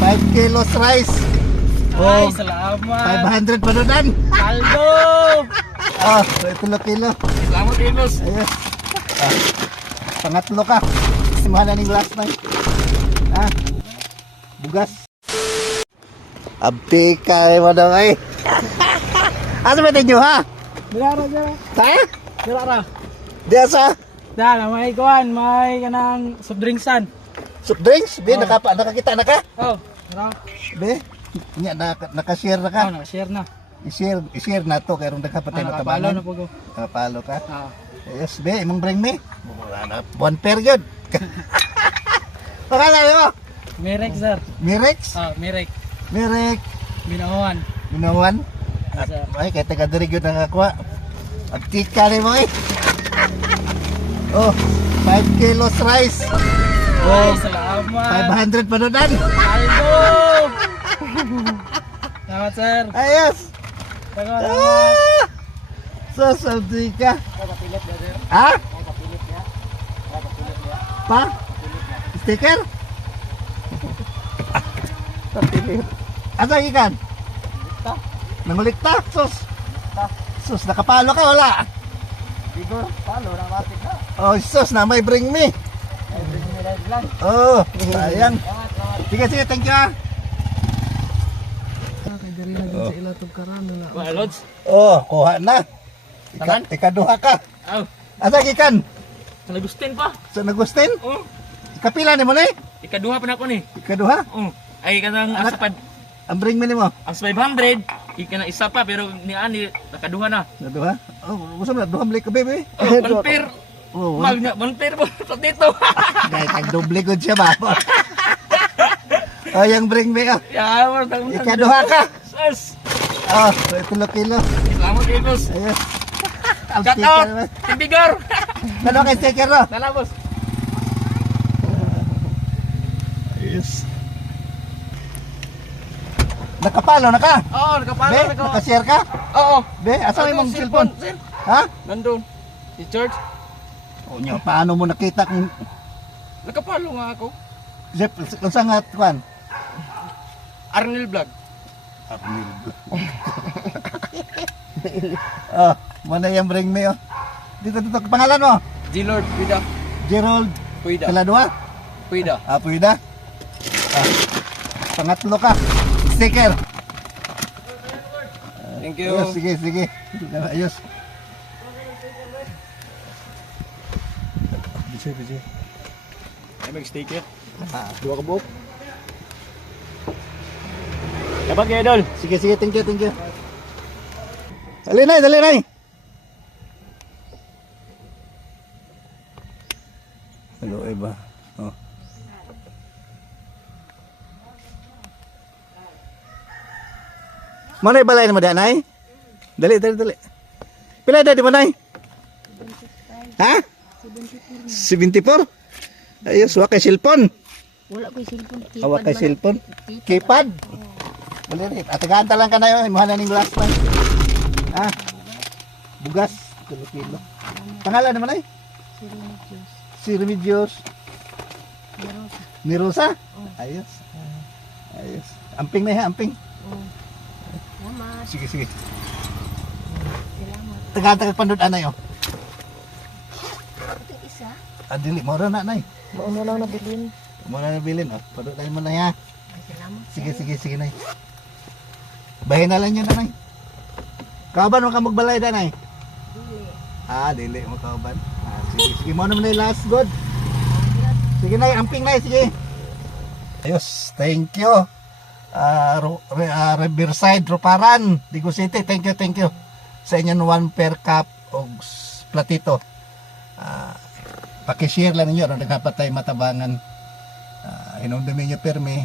5 kilos rice. Ay, Oh, salamat. 500 pa doon. Saldo. Oh, 2 kilo. Salamat, Enos. Ayos. Ah, pangatlo ka. Simula ning last night. Ah, bugas. Abti ka mo daw ay. Asa ba tinyo ha? Dirara, dirara. Ha? Dirara. Diya sa Dala, may kuhan, may kanang soft drinksan. soft drinks? Be, Oh. nakakita na ka? Oh, tara. Be, nya nakashare na ka? Oh, share na. I-share na to kaya ron nakapatay na Nakapalo tabangan. na po ko. Nakapalo ka? Ah. Yes, be, imong bring me. Wala na, one pair yun. Pakala mo? Mirek, sir. Mirex? Ah, Mirek. Mirek. Binawan. Minawan? Yes, sir. Ay, kaya taga-dirig yun nakakuha. Abtika rin mo eh. Oh, 5 kilos rice. Ay, salamat. 500 pa doon. Saldo. Salamat, sir. Ayos. Salamat. Ah! So, saldi ka. Kapilit ba, sir? Ha? Kapilit ya. Kapilit ya. Pa? Sticker? Tapilit. Ano ang ikan? Ta. Nangulikta? Sus. Sus, nakapalo ka wala? Bigor, palo na matik na. Oh, sus, na may bring me. Ay, bring me red lang. Oh, sayang. Salamat, salamat. Sige, sige, thank you ah. Kay diri na din sa ilatog karan na. Wa lods. Oh, kuha na. Tanan? Ikaduha ka. Aw, Asa gikan? sa Agustin pa. Sa Agustin? Oh, Kapila ni mo ni? ikaduha pa na ako ni. Ikaduha? Oh, ay kanang Anak- asapad. Ang bring me ni mo? Ang 500, ika na isa pa pero ni ani nakaduha na. Naduha? Oh, gusto mo na, duha balik ka, baby. Oh, one pair. Oh, Mag na one pair po sa dito. Dahil tag-doble good siya ba? Oh, yung bring me, oh. Ya, wala tang. Ikaduha ka. Sus. Oh, 2 kilo. Salamat, Enos. Ayos. Ang Shout sticker out. naman. Timbigor. Ano kay sticker, no? Dala, boss. Ayos. Nakapalo na ka? Oo, nakapalo Be, na ko. nakashare ka? Oo. Be, asa Ano, yung cellphone? sir? Ha? Nandun. Si George. O nyo, paano mo nakita kung Nakapalo nga ako. Jeff, kung saan nga, kwan? Arnel Vlog. Oh, mana yung bring me, oh. Dito, pangalan mo? G-Lord, Puida. Gerald Puida. Kaladua? Puida. Ah, puwida? Ah, pangatlo ka. Sticker. Thank you. Ayos, sige, sige. Ayos. Bisa, bisa. Ay, mag-sticker. Ah, dua ka buhok. Dapat kayo, Idol. Sige, sige, thank you, thank you. Dali na, dali na. Hello, Eva. Oh. Mana balay mo da nay? Dali, dali, dali. Pila da di mo nay? Ha? 74. Ayos, wa kay cellphone. Wala ko cellphone. Awa kay cellphone. Keypad. Wala rin. Atagaan talang ka na yun. Imuha na ning last time. Ah. Bugas. 2 kilo. Pangalan naman ay? Si Remedios. Ni Rosa? Ayos. Ayos. Amping na ha, amping. Salamat. Sige, sige. Salamat. Tagaan pandod anay oh. Ito isa. Adili, mora na nay. Mauna lang nabilin. Mora na bilin oh. Pandod na mo na ya. Salamat. Sige, sige, sige nay. Bahin na lang yun na nay. Kauban mo ka magbalay da nay? Dili. Ah, dili mo kauban. Ah, sige, sige mo naman na yung last good. Sige nay, amping nay, sige. Ayos, thank you. Riverside, Roparan, Digo City, thank you. Sa inyo 1 per cup o platito. Pakishare lang ninyo, nagkapatay matabangan. Inong dumi nyo permi.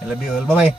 I love you all, bye bye.